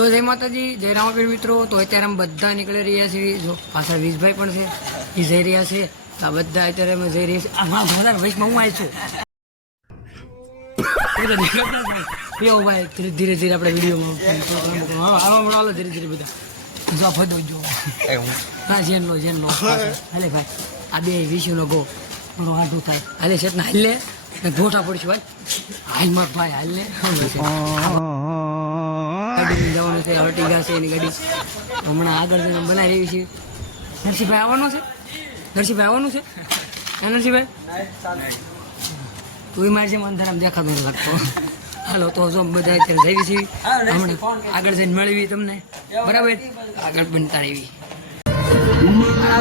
તો જય માતાજી, જય રામાપીર મિત્રો. તો અત્યારે અમે બધા નીકળી રહ્યા છીએ. જો પાછળ વીજભાઈ પણ છે, એ જઈ રહ્યા છે. આ બધા અત્યારે અમે જઈ રહ્યા છીએ. આમાં ભલા વૈશમાં હું આવી છું. કેવું ભાઈ, ધીરે ધીરે આપણે વિડીયોમાં હાલો ધીરે ધીરે બધા જો ફદો જો હા જેન લો હાલે ભાઈ. આ બે વિશુનો ગો મારો આઢું થાય હાલે છે ને હાલે ગોઠા પડશે ભાઈ. હાલ માર ભાઈ હાલે ગાડી જવાનું છે. અર્ટિગા છે એની ગાડી હમણાં આગળ જઈને બનાવી રહી છે. નરસિંહભાઈ આવવાનું છે, નરસિંહભાઈ આવવાનું છે. નરસિંહભાઈ તું મારે જેમ અંદર આમ દેખાતો લાગતો. હાલો તો જો બધા અત્યારે જઈ છીએ. હમણાં આગળ જઈને મેળવી તમને બરાબર. આગળ બનતા રહેવી.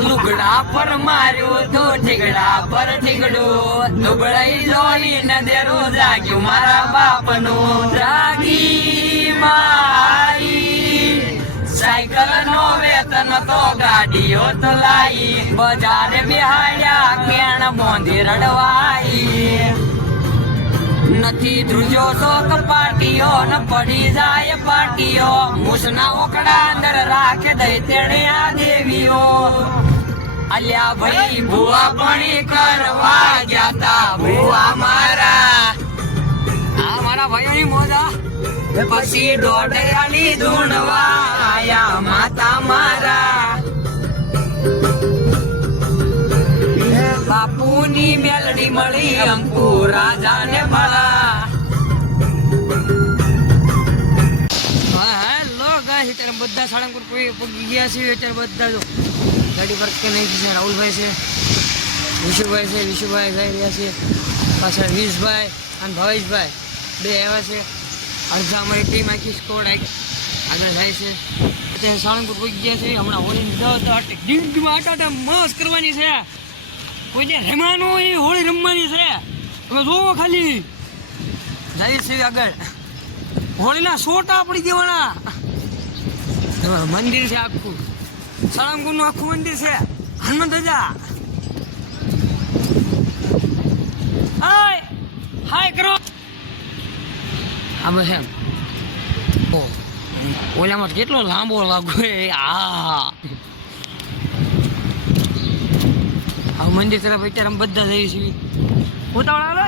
લુગડા પર માર્યો તો ઠીકડા પર ઠીકડો દુબળાઈ લોલી નદેરો જાગ્યો મારા બાપનો જાગી માઈ. સાયકલ નો વેતન તો ગાડીઓ તો લાઈ બજારે બિહાડ્યા કેણ બોંધી રડવાઈ. નથી ધ્રુજો તો કપાટીઓ ન પડી જાય પાટીઓ મૂસના ઓકડા અંદર રાખે દઈ તેણે આ દેવીઓ. અલ્યા ભાઈ ભૂવા પાણી કરવા ગયા તા ભૂવા મારા આ મારા ભાઈઓની મોજા પછી દોડયાલી ધૂણવા આયા માતા મારા. બાપુની મેલડી મળી અંકુ રાજાને મળા. હેલો ગાઈસ, અત્યારે બધા સાળંગપુર પગી ગયા છે. અત્યારે બધા જો ગાડી પર કે નહીં છે. રાહુલભાઈ છે, વિશુભાઈ જઈ રહ્યા છે. પાછળ વીસભાઈ અને ભવેશભાઈ બે આવ્યા છે. અડધા અમારી ટીમ આખી સ્કોડ આગળ જાય છે. અત્યારે સાળંગપુર પગી ગયા છે. હમણાં હોળી આટા મસ્ત કરવાની છે. કોઈને રમવાનું એ હોળી રમવાની છે. તમે જોવો ખાલી જાય છે આગળ. હોળીના સોટા પડી દેવાના. મંદિર છે આખું, સાળંગપુર નું આખું મંદિર છે. હનુમાન દાદા હાય કરો આ બસ એમ. ઓલામાં કેટલો લાંબો લાગુ. આ મંદિર તરફ અત્યારે અમે બધા જઈએ છીએ. ઉતાવળા લે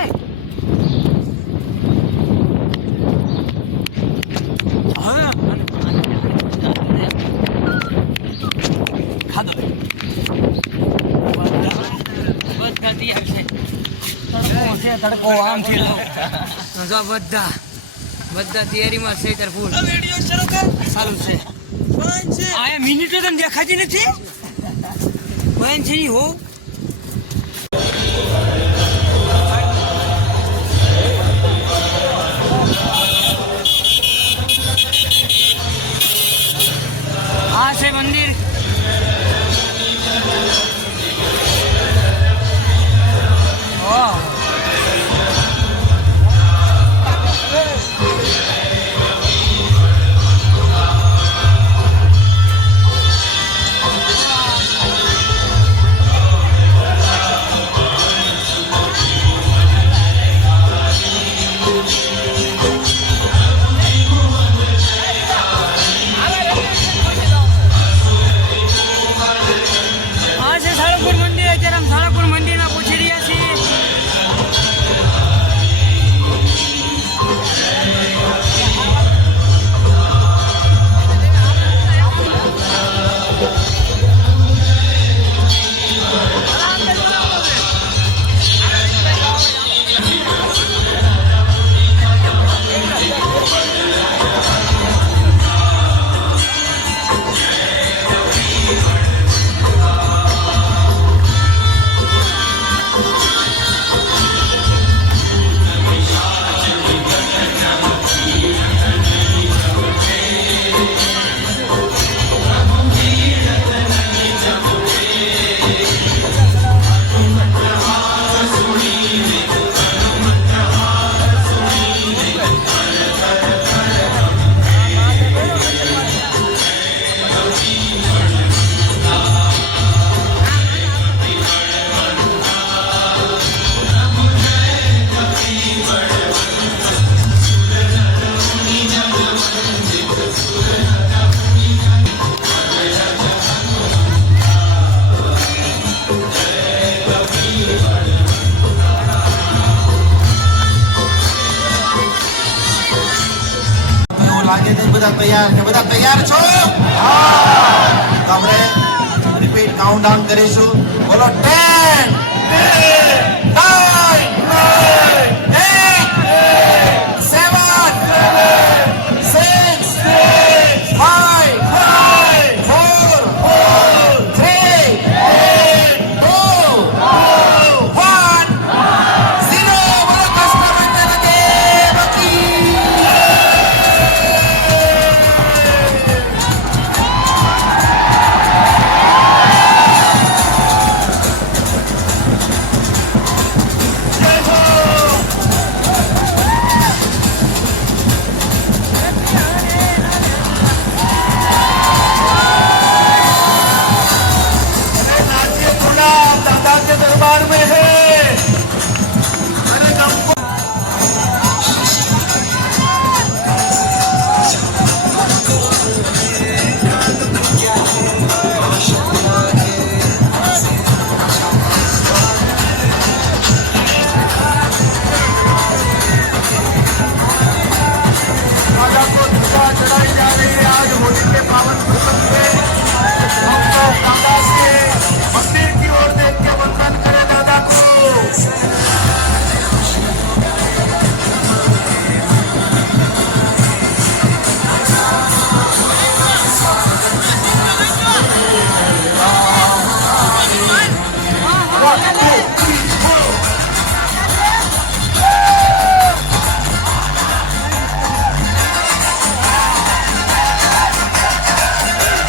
હવે ખાધો બધા તૈયાર છે. તડકો આમ છે જો બધા તૈયારીમાં છે. ત્યારે ફૂલ ચાલુ છે. આ મિનિટો તને દેખાતી નથી. બેન છે હો આ છે મંદિર. બધા તૈયાર છે? બધા તૈયાર છો? તો આપણે રિપીટ કાઉન્ટડાઉન કરીશું. બોલો 10 9 8 7 6 5 4 3 2 1 0. બોલો કૃષ્ણ મંદિર દેવ કી. दादा के दरबार में है. अरे हमको दादा को धजा चढ़ाई जा रही है. आज होली के पावन प्रसंग पे हम तो दादा से मंदिर की ओर देख के वंदन करें दादा को.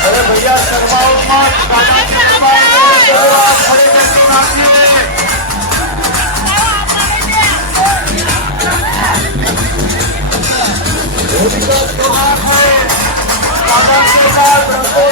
अरे भैया शर्माओ मत. दादा के दरबार में तो आप खड़े करके मांगिए. होली का त्योहार है. दादा के साथ रंगों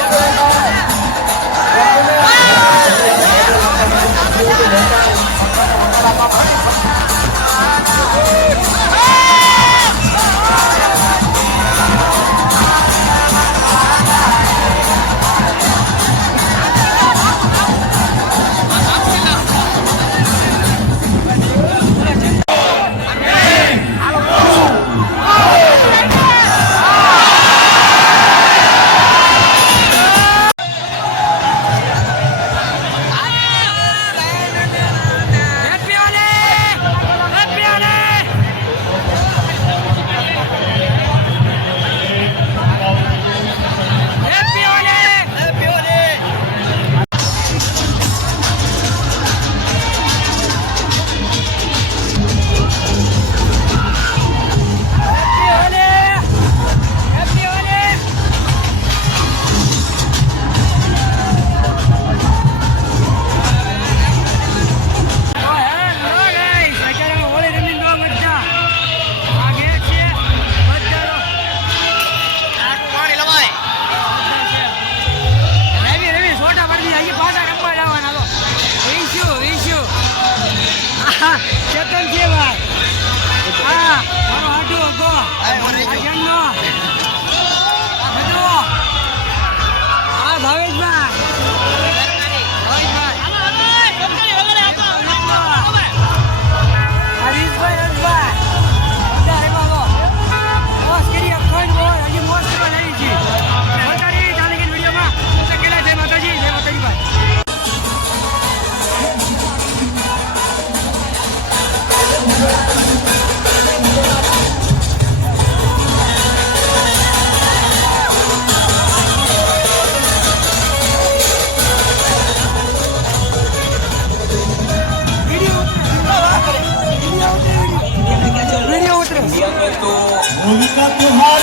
ચેતન છે ભાઈ. હા મારો હાડો ગો આ કેમનો હાડો આ ભાવેશભાઈ હરીશભાઈ રજભાઈ બધા એમાં મોસ કરી અખંડ મોર હજી મોસ કરવા આવી છે. માતાજી ચાલે કે વિડીયોમાં કેલા છે માતાજી જય માતાજી ભાઈ. होली का त्योहार